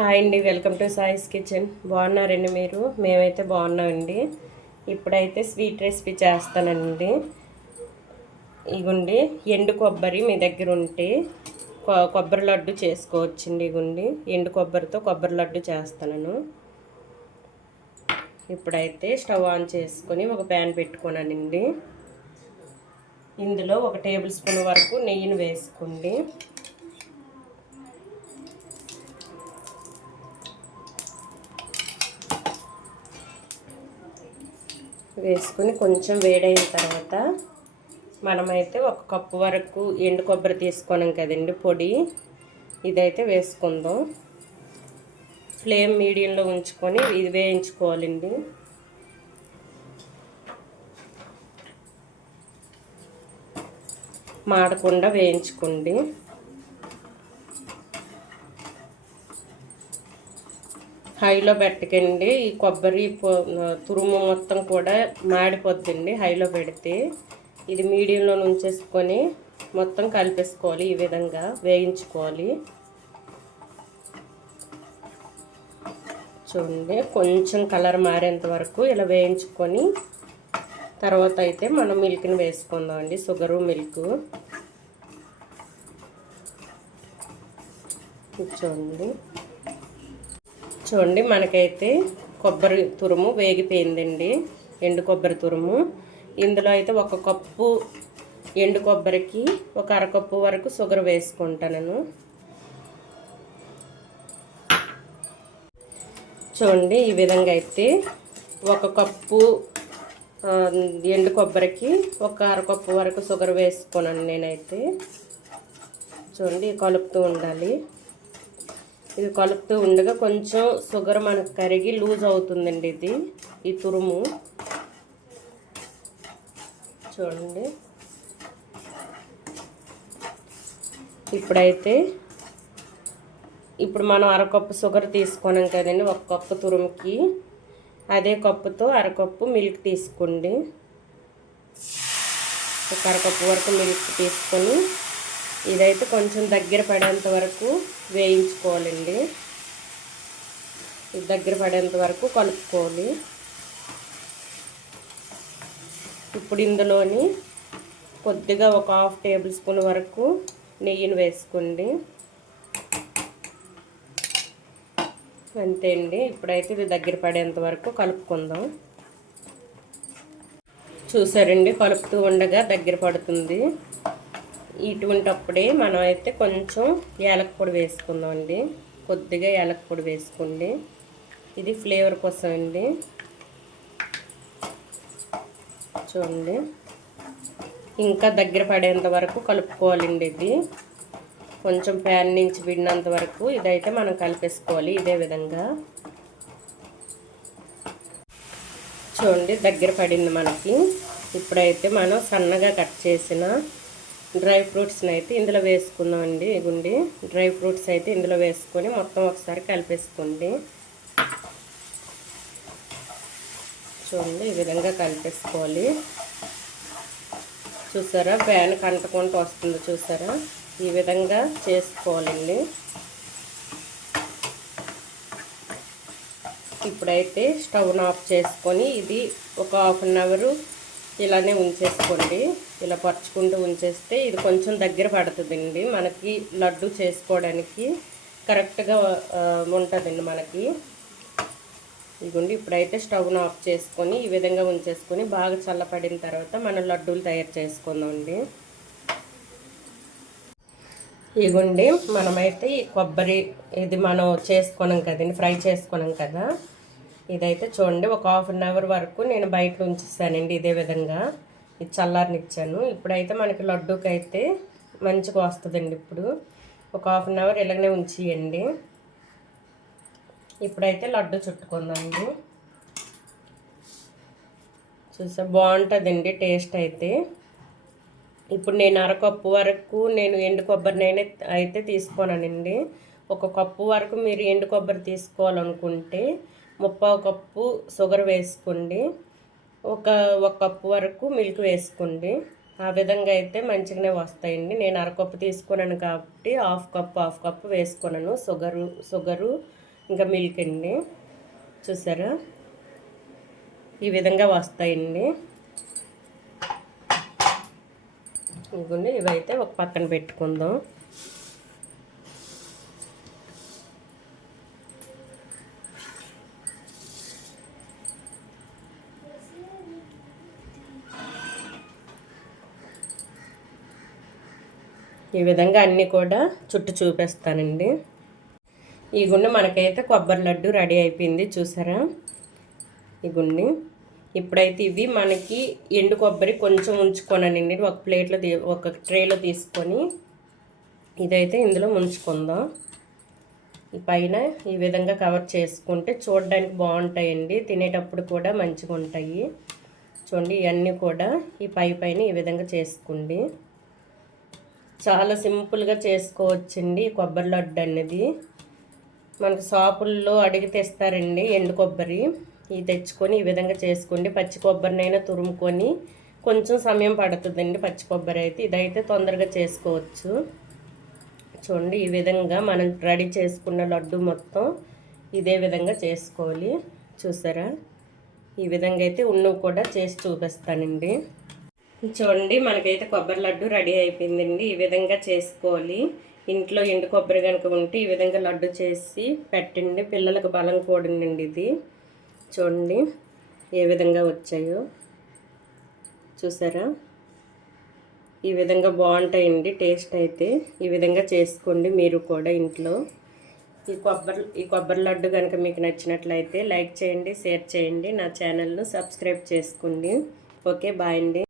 Hi అండి, welcome to సాయిస్ kitchen. బాగున్నారండి మీరు? మేమైతే బాగున్నామండి. ఇప్పుడైతే స్వీట్ రెసిపీ చేస్తానండి. ఇగుండి ఎండు కొబ్బరి మీ దగ్గర ఉంటే కొబ్బరి లడ్డు చేసుకోవచ్చండి. ఇగుండి ఎండు కొబ్బరితో కొబ్బరి లడ్డు చేస్తాను. ఇప్పుడైతే స్టవ్ ఆన్ చేసుకొని ఒక ప్యాన్ పెట్టుకున్నానండి. ఇందులో 1 టేబుల్ స్పూన్ వరకు నెయ్యిని వేసుకోండి. వేసుకొని కొంచెం వేడైన తర్వాత మనమైతే 1 కప్పు వరకు ఎండు కొబ్బరి తీసుకున్నాం కదండి పొడి, ఇదైతే వేసుకుందాం. ఫ్లేమ్ మీడియంలో ఉంచుకొని ఇది వేయించుకోవాలండి. మాడకుండా వేయించుకోండి. హైలో పెట్టకండి, ఈ కొబ్బరి తురుము మొత్తం కూడా మాడిపోద్దండి హైలో పెడితే. ఇది మీడియంలో ఉంచేసుకొని మొత్తం కలిపేసుకోవాలి. ఈ విధంగా వేయించుకోవాలి. చూడండి, కొంచెం కలర్ మారేంత వరకు ఇలా వేయించుకొని తర్వాత అయితే మనం మిల్క్ని వేసుకుందాం అండి. షుగరు మిల్క్ చూడండి మనకైతే కొబ్బరి తురుము వేగిపోయిందండి. ఎండు కొబ్బరి తురుము ఇందులో అయితే 1 కప్పు ఎండు కొబ్బరికి 1 అరకప్పు వరకు షుగర్ వేసుకుంటాను. చూడండి, ఈ విధంగా అయితే 1 కప్పు ఎండు కొబ్బరికి 1 అరకప్పు వరకు షుగర్ వేసుకున్నాను నేనైతే. చూడండి, కలుపుతూ ఉండాలి. ఇది కలుపుతూ ఉండగా కొంచెం షుగర్ మనకు కరిగి లూజ్ అవుతుందండి ఈ తురుము. చూడండి, ఇప్పుడు మనం అరకప్పు షుగర్ తీసుకున్నాం కదండి 1 కప్పు తురుముకి. అదే కప్పుతో అరకప్పు మిల్క్ తీసుకోండి. 1 అరకప్పు వరకు మిల్క్ తీసుకొని ఇదైతే కొంచెం దగ్గర పడేంత వరకు వేయించుకోవాలండి. ఇది దగ్గర పడేంత వరకు కలుపుకోవాలి. ఇప్పుడు ఇందులోని కొద్దిగా 1/2 టేబుల్ స్పూన్ వరకు నెయ్యిని వేసుకోండి. అంతే అండి. ఇప్పుడైతే ఇది దగ్గర పడేంత వరకు కలుపుకుందాం. చూసారండి, కలుపుతూ ఉండగా దగ్గర పడుతుంది. ఇటువంటప్పుడే మనం అయితే కొంచెం యాలక పొడి వేసుకుందాం అండి. కొద్దిగా యాలక పొడి వేసుకోండి. ఇది ఫ్లేవర్ కోసం అండి. చూడండి, ఇంకా దగ్గర పడేంత వరకు కలుపుకోవాలండి. ఇది కొంచెం ప్యాన్ నుంచి విడినంత వరకు ఇదైతే మనం కలిపేసుకోవాలి. ఇదే విధంగా చూడండి, దగ్గర పడింది మనకి. ఇప్పుడైతే మనం సన్నగా కట్ చేసిన డ్రై ఫ్రూట్స్ని అయితే ఇందులో వేసుకుందాం అండి. ఇగుండి డ్రై ఫ్రూట్స్ అయితే ఇందులో వేసుకొని మొత్తం ఒకసారి కలిపేసుకోండి. చూడండి, ఈ విధంగా కలిపేసుకోవాలి. చూసారా, ప్యాన్ కంటకుంటూ వస్తుంది. చూసారా, ఈ విధంగా చేసుకోవాలండి. ఇప్పుడైతే స్టవ్ను ఆఫ్ చేసుకొని ఇది ఒక 1/2 అవర్ ఇలానే ఉంచేసుకోండి. ఇలా పరుచుకుంటూ ఉంచేస్తే ఇది కొంచెం దగ్గర పడుతుందండి. మనకి లడ్డు చేసుకోవడానికి కరెక్ట్గా ఉంటుందండి మనకి. ఇదిగోండి, ఇప్పుడైతే స్టవ్ను ఆఫ్ చేసుకొని ఈ విధంగా ఉంచేసుకొని బాగా చల్లపడిన తర్వాత మనం లడ్డూలు తయారు చేసుకుందామండి. ఇదిగోండి, మనమైతే ఈ కొబ్బరి ఇది మనం చేసుకున్నాం కదండి, ఫ్రై చేసుకున్నాం కదా. ఇదైతే చూడండి, ఒక 1/2 అవర్ వరకు నేను బయట ఉంచేసానండి. ఇదే విధంగా ఇది చల్లారనిచ్చాను. ఇప్పుడైతే మనకి లడ్డూకి అయితే మంచిగా వస్తుందండి. ఇప్పుడు ఒక 1/2 అవర్ ఇలాగనే ఉంచేయండి. ఇప్పుడైతే లడ్డు చుట్టుకుందామండి. చూసా, బాగుంటుందండి టేస్ట్ అయితే. ఇప్పుడు నేను అరకప్పు వరకు ఎండు కొబ్బరిని అయితే తీసుకోనండి. 1 కప్పు వరకు మీరు ఎండు కొబ్బరి తీసుకోవాలనుకుంటే 3/4 కప్పు షుగర్ వేసుకోండి. ఒక కప్పు వరకు మిల్క్ వేసుకోండి. ఆ విధంగా అయితే మంచిగానే వస్తాయండి. నేను అరకప్పు తీసుకున్నాను కాబట్టి హాఫ్ కప్పు వేసుకున్నాను షుగరు ఇంకా మిల్క్ అండి. చూసారా, ఈ విధంగా వస్తాయండి. ఇదిగోండి, ఇవైతే ఒక పక్కన పెట్టుకుందాం. ఈ విధంగా అన్నీ కూడా చుట్టూ చూపిస్తానండి. ఈ గుండె మనకైతే కొబ్బరి లడ్డు రెడీ అయిపోయింది. చూసారా, ఈ గుండె. ఇప్పుడైతే ఇవి మనకి ఎండు కొబ్బరి కొంచెం ఉంచుకోనండి, ఒక ప్లేట్లో ఒక ట్రేలో తీసుకొని ఇదైతే ఇందులో ముంచుకుందాం. ఈ పైన ఈ విధంగా కవర్ చేసుకుంటే చూడడానికి బాగుంటాయండి, తినేటప్పుడు కూడా మంచిగా ఉంటాయి. చూడండి, ఇవన్నీ కూడా ఈ పైన ఈ విధంగా చేసుకోండి. చాలా సింపుల్గా చేసుకోవచ్చండి ఈ కొబ్బరి లడ్డు అనేది. మనకు షాపుల్లో అడిగితే ఇస్తారండి ఎండు కొబ్బరి. ఇది తెచ్చుకొని ఈ విధంగా చేసుకోండి. పచ్చి కొబ్బరినైనా తురుముకొని కొంచెం సమయం పడుతుందండి పచ్చి కొబ్బరి అయితే. ఇదైతే తొందరగా చేసుకోవచ్చు. చూడండి, ఈ విధంగా మనం రెడీ చేసుకున్న లడ్డు మొత్తం ఇదే విధంగా చేసుకోవాలి. చూసారా, ఈ విధంగా అయితే ఉన్నవి కూడా చేసి చూపిస్తానండి. చూడండి, మనకైతే కొబ్బరి లడ్డు రెడీ అయిపోయిందండి. ఈ విధంగా చేసుకోవాలి. ఇంట్లో ఎండు కొబ్బరి కనుక ఉంటే ఈ విధంగా లడ్డు చేసి పెట్టండి, పిల్లలకు బలం కూడండి ఇది. చూడండి ఏ విధంగా వచ్చాయో. చూసారా, ఈ విధంగా బాగుంటాయండి టేస్ట్ అయితే. ఈ విధంగా చేసుకోండి మీరు కూడా ఇంట్లో. ఈ కొబ్బరి లడ్డు కనుక మీకు నచ్చినట్లయితే లైక్ చేయండి, షేర్ చేయండి, నా ఛానల్ను సబ్స్క్రైబ్ చేసుకోండి. ఓకే, బాయ్ అండి.